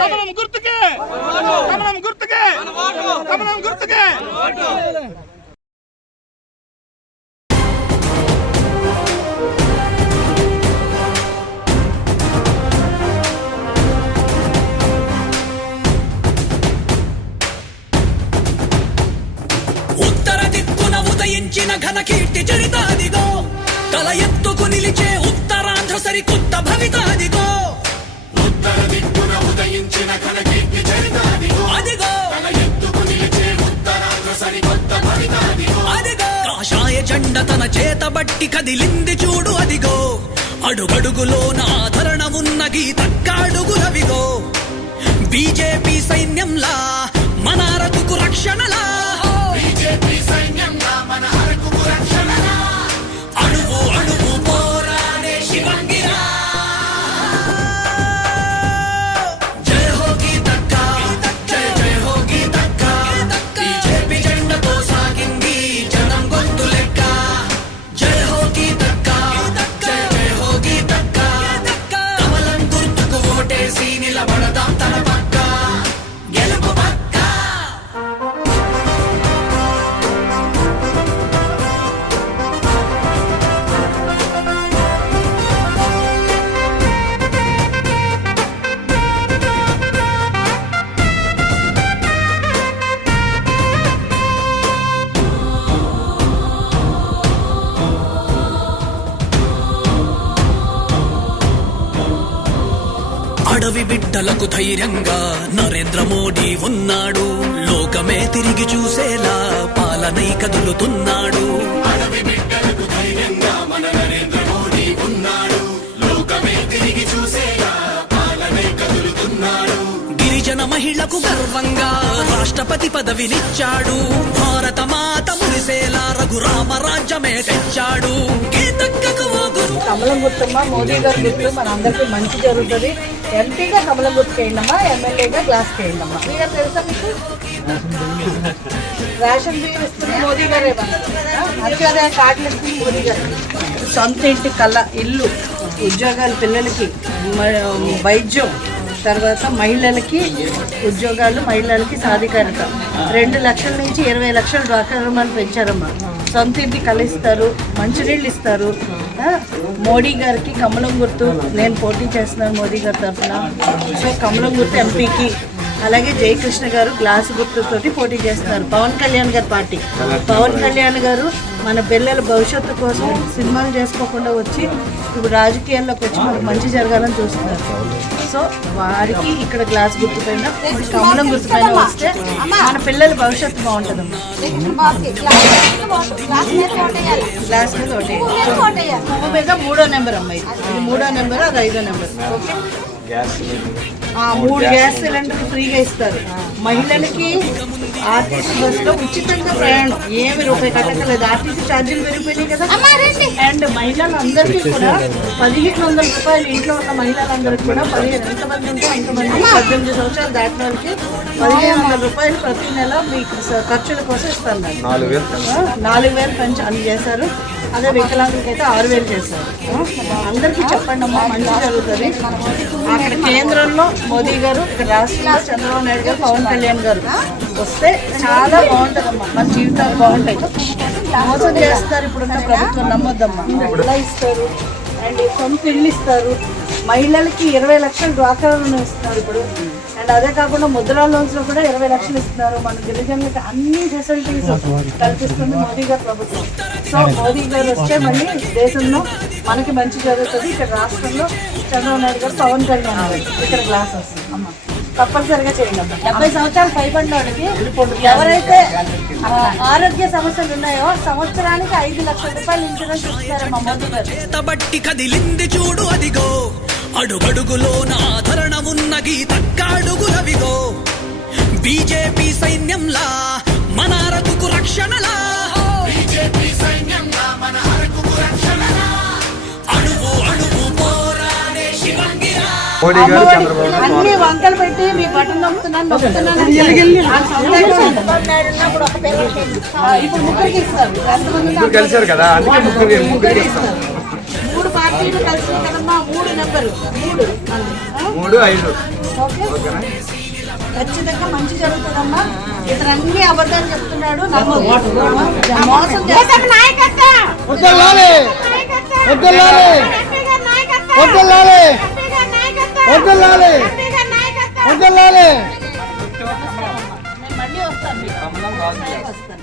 కమలం గుర్తుకే. కమలం గుర్తుకే. కమలం గుర్తుకే. ఉత్తర దిక్కున ఉదయించిన ఘన కీర్తి చరితాదిగో. తల ఎత్తుకు నిలిచే ఉత్తరాంధ్ర సరికొత్త భవితాదిగో. ఉత్తర దిక్కున ఉదయించిన ఘన కీర్తి చరితాదిగో అదిగో! తల ఎత్తుకు నిలిచే ఉత్తరాంధ్ర సరికొత్త భవితాదిగో అదిగో! కాషాయ జెండ తన చేతబట్టి కదిలింది చూడు అదిగో! అడుగడుగులోన ఆదరణ ఉన్న గీతక్కాడుగులవిగో బీజేపీ సైన్యంలా అడవి బిడ్డలకు ధైర్యంగా నరేంద్ర మోడీ ఉన్నాడు. లోకమే తిరిగి చూసేలా పాలనై కదులుతున్నాడు. అడవి బిడ్డలకు ధైర్యంగా మన నరేంద్ర మోడీ ఉన్నాడు. లోకమే తిరిగి చూసేలా పాలనై కదులుతున్నాడు. గిరిజన మహిళకు గర్వంగా రాష్ట్రపతి పదవినిచ్చాడు. భారత మాత మురిసేలా రఘురామ రాజ్యమే తెచ్చాడు. కమలం గుర్తమ్మ మోదీ గారు గుర్తు మన అందరికీ మంచి జరుగుతుంది. ఎంపీగా కమలం గుర్తు చేయండమ్మా ఎమ్మెల్యేగా గ్లాస్ చేయండమ్మా మీరు తెలుసా మీకు? రేషన్ బియ్యం ఇస్తుంది మోదీ గారే అంత్యోదయ కార్డులు ఇస్తుంది మోదీ గారు. సొంత ఇంటి కళ ఇల్లు ఉద్యోగాలు పిల్లలకి వైద్యం తర్వాత మహిళలకి ఉద్యోగాలు మహిళలకి సాధికారిత. రెండు లక్షల నుంచి ఇరవై లక్షల డ్వాక్రా రుణాలు పెంచారమ్మా. సొంత ఇంటి కలిస్తారు మంచినీళ్ళు ఇస్తారు. మోడీ గారికి కమలం గుర్తు. నేను పోటీ చేస్తున్నాను మోడీ గారి తరఫున. సో కమలం గుర్తు ఎంపీకి. అలాగే జయకృష్ణ గారు గ్లాస్ గుర్తుతోటి పోటీ చేస్తారు. పవన్ కళ్యాణ్ గారి పార్టీ. పవన్ కళ్యాణ్ గారు మన పిల్లల భవిష్యత్తు కోసం సినిమాలు చేసుకోకుండా వచ్చి ఇప్పుడు రాజకీయాల్లోకి వచ్చి మనకు మంచి జరగాలని చూస్తున్నారు. సో వారికి ఇక్కడ గ్లాస్ గుర్తు పైన కమలం గుర్తు పైన వస్తే మన పిల్లల భవిష్యత్తు బాగుంటుందమ్మా. గ్లాస్ మీద ఒకటి పువ్వు మీద మూడో నెంబర్ అమ్మాయి ఇది మూడో నెంబర్ అది ఐదో నెంబర్. ఓకే? మూడు గ్యాస్ సిలిండర్ ఫ్రీగా ఇస్తారు. మహిళలకి ఆర్టీసీ బస్సులో ఉచితంగా ప్రయాణం. ఏమి రూపాయి కట్టకలేదు ఆర్టీసీ ఛార్జీలు పెరిగిపోయినాయి కదా. అండ్ మహిళలందరికీ కూడా పదిహేను వందల రూపాయలు ఇంట్లో ఉన్న మహిళలందరికీ కూడా పదిహేను ఎంతమంది ఉంటే అంతమంది పద్దెనిమిది సంవత్సరాలు దాటిన వాళ్ళకి పదిహేను వందల రూపాయలు ప్రతి నెల మీకు ఖర్చుల కోసం. ఆ, నాలుగు వేలు పెంచి అన్ని చేశారు. అదే వికలాంగులకి అయితే ఆరు వేలు చేశారు. అందరికీ చెప్పండి అమ్మా మంచి జరుగుతుంది. అక్కడ కేంద్రంలో మోదీ గారు ఇక్కడ రాష్ట్రంలో చంద్రబాబు నాయుడు గారు పవన్ కళ్యాణ్ గారు వస్తే చాలా బాగుంటుందమ్మా. మన జీవితాలు బాగుంటాయి. మోసం చేస్తారు ఇప్పుడున్న ప్రభుత్వం నమ్మొద్దమ్మా. ఇలా ఇస్తారు. అండ్ సొంత ఇల్లు ఇస్తారు. మహిళలకి ఇరవై లక్షలు డ్వాకరాలను రుణం ఇస్తున్నారు ఇప్పుడు. అండ్ అదే కాకుండా ముద్రా లోన్స్లో కూడా ఇరవై లక్షలు ఇస్తున్నారు. మన గిరిజనులకి అన్ని ఫెసిలిటీస్ కల్పిస్తుంది మోదీ గారి ప్రభుత్వం. సో మోదీ గారు వస్తే మళ్ళీ దేశంలో మనకి మంచి జరుగుతుంది. ఇక్కడ రాష్ట్రంలో చంద్రబాబు నాయుడు గారు పవన్ కళ్యాణ్ గారు ఇక్కడ గ్లాస్ వస్తుంది. అమ్మ తప్పనిసరిగా చేయండి అమ్మ. డెబ్బై సంవత్సరాలు పైబడిన వాళ్ళకి ఎవరైతే ఆరోగ్య సమస్యలు ఉన్నాయో సంవత్సరానికి ఐదు లక్షల రూపాయలు ఇన్సూరెన్స్ ఇస్తున్నారమ్మా మోదీ గారు. కదిలింది చూడు అదిగో. అడుగడుగులోన ఆదరణ ఉన్న గీతక్కాడుగులవిగో బీజేపీ సైన్యంలా మన అరకుకు రక్షణలా. మోడీ గారు చంద్రబాబు అన్ని వంకలు పెట్టి మీ బటన్ నొక్కుతున్నాను నొక్కుతున్నాను సందేశం ఆ, ఇప్పుడు ముగ్గురికి ఇస్తారు. కలిశారు కదా అందుకే ముగ్గురికి ఇస్తాం. మూడు పార్టీలు కలిసి కదమ్మా మూడు నెంబరు. మూడు? మూడు ఐదు. ఓకే. ఖచ్చితంగా మంచి జరుగుతుందమ్మా. ఇతను అన్ని అబద్ధాలు చెప్తున్నాడు. మోసం మళ్ళీ. వస్తాను